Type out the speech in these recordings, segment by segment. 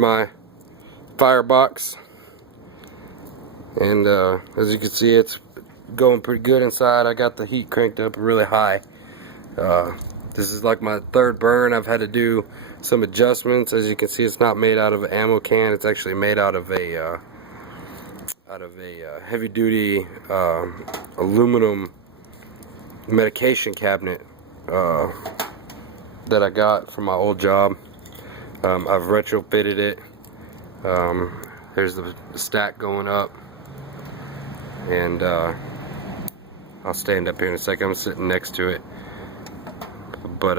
My firebox, and as you can see, it's going pretty good inside. I got the heat cranked up really high. This is like my third burn. I've had to do some adjustments. As you can see, it's not made out of an ammo can. It's actually made out of a heavy-duty aluminum medication cabinet that I got from my old job. I've retrofitted it. There's the stack going up, and I'll stand up here in a second. I'm sitting next to it, but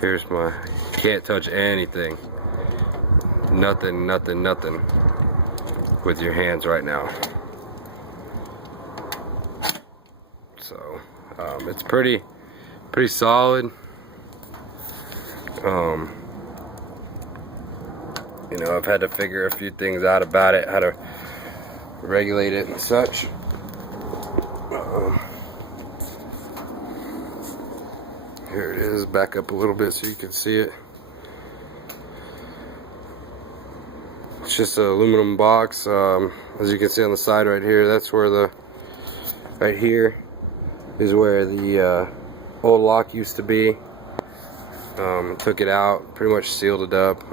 here's my, can't touch anything, nothing with your hands right now. So it's pretty solid. You know, I've had to figure a few things out about it, how to regulate it and such. Here it is, back up a little bit so you can see it. It's just an aluminum box. As you can see on the side right here, that's where right here is where the old lock used to be. Took it out, pretty much sealed it up.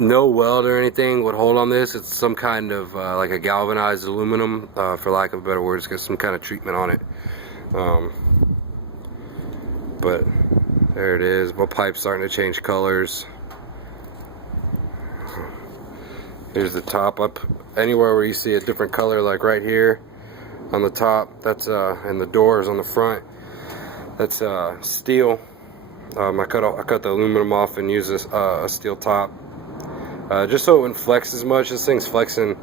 No weld or anything would hold on this. It's some kind of like a galvanized aluminum, for lack of a better word. It's got some kind of treatment on it. But there it is. My pipe's starting to change colors. Here's the top. Up anywhere where you see a different color, like right here on the top, that's and the doors on the front, that's steel. I cut the aluminum off and used a steel top, just so it wouldn't flex as much. This thing's flexing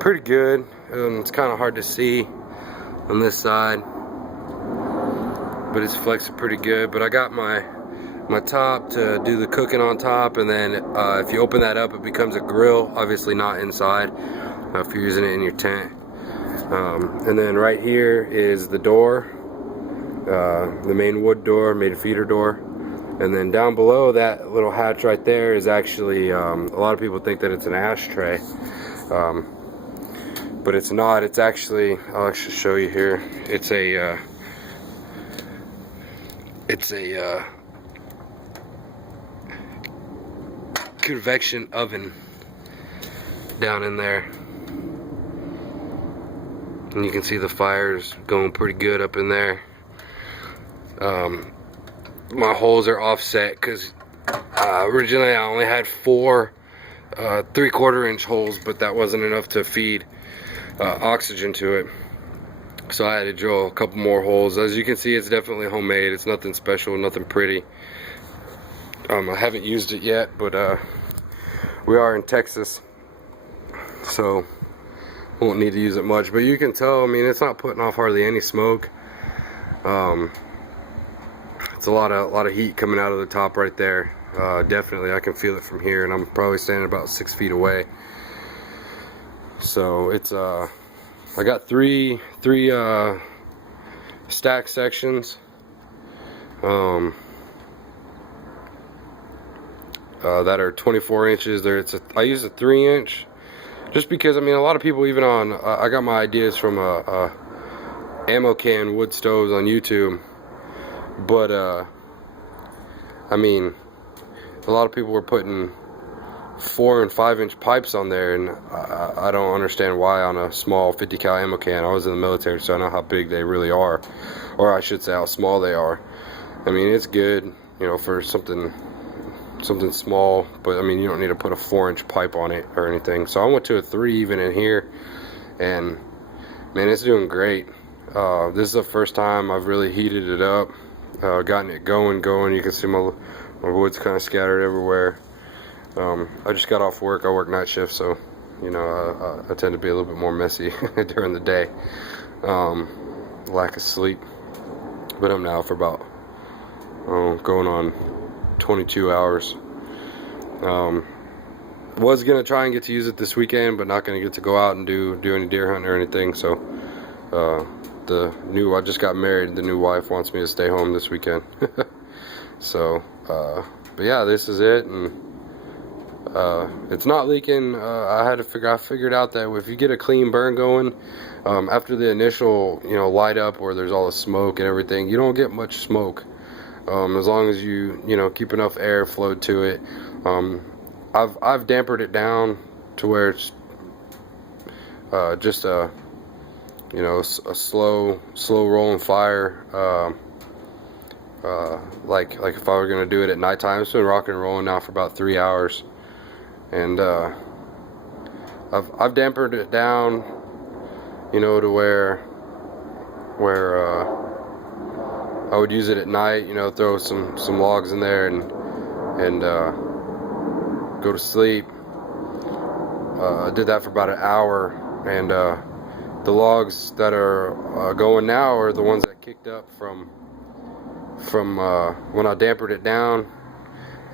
pretty good. It's kind of hard to see on this side, but it's flexing pretty good. But I got my top to do the cooking on top, and then if you open that up, it becomes a grill. Obviously not inside if you're using it in your tent. And then right here is the door, the main wood door, made a feeder door. And then down below that little hatch right there is actually, a lot of people think that it's an ashtray, but it's not. It's actually, I'll actually show you here. It's a convection oven down in there, and you can see the fires going pretty good up in there. My holes are offset because originally I only had 4 3/4 inch holes, but that wasn't enough to feed oxygen to it, so I had to drill a couple more holes. As you can see, it's definitely homemade. It's nothing special, nothing pretty. I haven't used it yet, but we are in Texas, so won't need to use it much. But you can tell, I mean, it's not putting off hardly any smoke. It's a lot of heat coming out of the top right there. Definitely, I can feel it from here, and I'm probably standing about 6 feet away. So it's I got three stack sections. That are 24 inches. I use a 3-inch, just because, I mean, a lot of people, even on I got my ideas from ammo can wood stoves on YouTube, but I mean, a lot of people were putting 4 and 5-inch pipes on there, and I don't understand why on a small 50 cal ammo can. I was in the military, so I know how big they really are, or I should say how small they are. I mean, it's good, you know, for something small, but I mean, you don't need to put a 4-inch pipe on it or anything. So I went to a 3 even in here, and man, it's doing great. This is the first time I've really heated it up, gotten it going. You can see my wood's kind of scattered everywhere. I just got off work. I work night shift, so you know, I tend to be a little bit more messy during the day. Lack of sleep, but I'm now for about going on 22 hours. Was gonna try and get to use it this weekend, but not gonna get to go out and do any deer hunting or anything, so I just got married. The new wife wants me to stay home this weekend. So, but yeah, this is it, and it's not leaking. I figured out that if you get a clean burn going, after the initial, light up where there's all the smoke and everything, you don't get much smoke. As long as you keep enough air flow to it. I've dampered it down to where it's just a slow rolling fire. Like if I were gonna do it at nighttime. It's been rocking and rolling now for about 3 hours, and I've dampered it down, to where I would use it at night. Throw some logs in there and go to sleep. I did that for about an hour, and the logs that are going now are the ones that kicked up from when I dampered it down,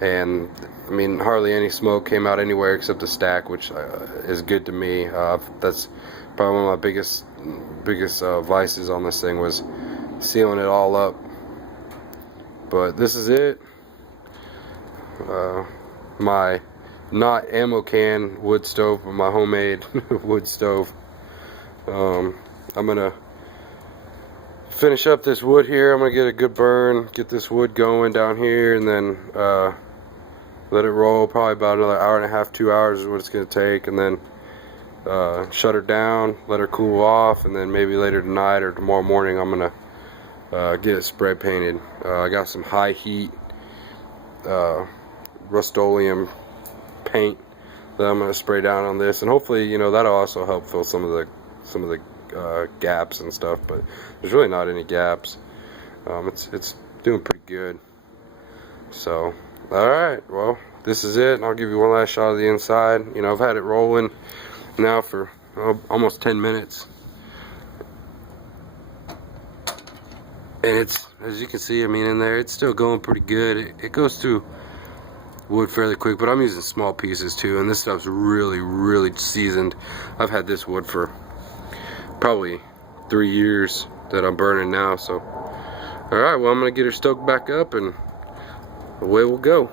and I mean hardly any smoke came out anywhere except the stack, which is good to me. That's probably one of my biggest vices on this thing, was sealing it all up. But this is it. My not ammo can wood stove, but my homemade wood stove. I'm gonna finish up this wood here. I'm gonna get a good burn, get this wood going down here, and then let it roll. Probably about another hour and a half, 2 hours is what it's gonna take, and then shut her down, let her cool off, and then maybe later tonight or tomorrow morning I'm gonna get it spray painted. I got some high heat Rust-Oleum paint that I'm gonna spray down on this, and hopefully that'll also help fill some of the gaps and stuff, but there's really not any gaps. It's doing pretty good. So alright, well, this is it, and I'll give you one last shot of the inside. I've had it rolling now for almost 10 minutes, and it's, as you can see, in there it's still going pretty good. It goes through wood fairly quick, but I'm using small pieces too, and this stuff's really seasoned. I've had this wood for probably 3 years that I'm burning now. So alright, well, I'm gonna get her stoked back up, and away we'll go.